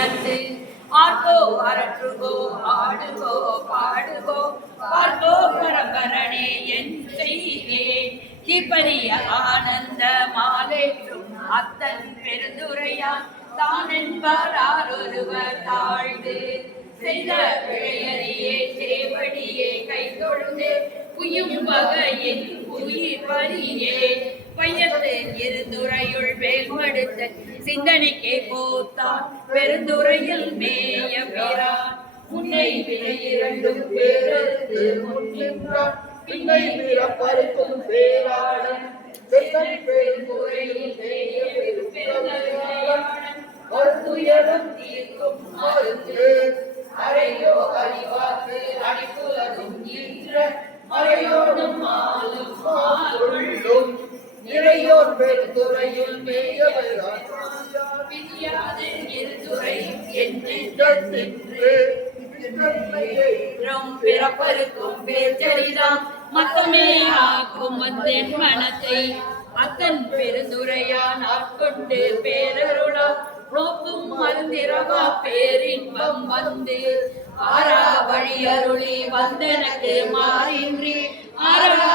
மனத்து ஆர்கோ அரற்றுகோ ஆடுகோ பாடுகோ பார்கோ பரம்பரனே என் செய்வேன் தீபரிய ஆனந்த மாலேற்றும் அத்தன் பெருந்துரையான் தான் என்பார் ஒருவர் தாழ்ந்து செய்த பிழையறியே சேவடியே கை தொழுந்து புயும் வகையின் உயிர் பறியே பையத்து இருந்துரையுள் வேல்மடுத்த சிந்தனைக்கே போத்தான் பெருந்துரையில் மேய பிரான் முன்னை வினை இரண்டும் பேரறுத்து முன்னின்றான் பின்னை பிறப்பறுக்கும் பேராளன் பெருந்துரையில் மேய பெருந்தகையாளன் துயரம் தீர்க்கும் மருந்து அறையோ அறிவாக்கு அடிப்புலகும் ஈன்ற மறையோடும் ஆளும் மாறுள்ளும் நிறையோர் பெருந்துரையுள் மேயவரான் விதியாதன் இருதுரை என்று பிறப்பருக்கும் பேச்சரிதாம் மத்தமே ஆக்கும் வந்தேன் மனத்தை அத்தன் பெருந்துரையான் ஆட்கொண்டு பேரருளா நோக்கும் மருந்திரவா பேரின்பம் வந்து ஆரா வழி அருளி வந்தனக்கு மாறின்றி ஆரா